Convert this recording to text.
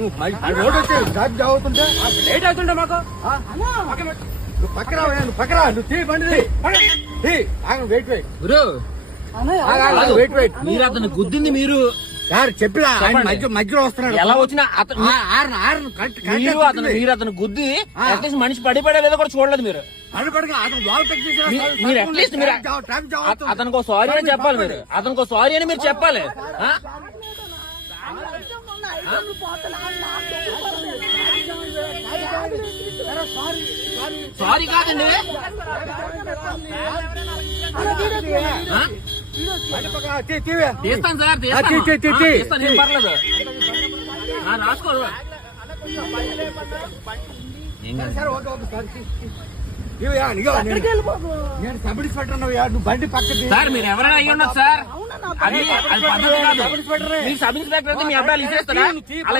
నువ్వు రోడ్ వచ్చి జాబ్ అవుతుంటే లేట్ అవుతుండే మాకు. నువ్వు పక్కరా నువ్వు తీ బండి వెయిట్ గురు వెయిట్ మీరు అతను గుద్దింది మీరు సార్ చెప్పిలా మధ్యలో వస్తున్నాడు. ఎలా వచ్చినా మీరు అతను గుద్ది అట్లీస్ట్ మనిషి పడిపడేదో కూడా చూడలేదు మీరు. మీరు అట్లీస్ట్ మీరు అతనికి సారీ అని చెప్పాలి. మీరు అతనికి సారీ అని మీరు చెప్పాలి. సారీ కాదండి, తీస్తాను సార్, తీస్తాను, ఏం పర్లేదు. రాసుకో సబ్ ఇన్స్పెక్టర్ నువ్వు బండి పక్కన సార్. మీరు ఎవరైనా అయ్యి ఉండదు సార్, అది పద్ధతి కాదు. మీరు సబ్ ఇన్స్పెక్టర్ అయితే మీ అబ్బాయిలు ఇచ్చేస్తారా?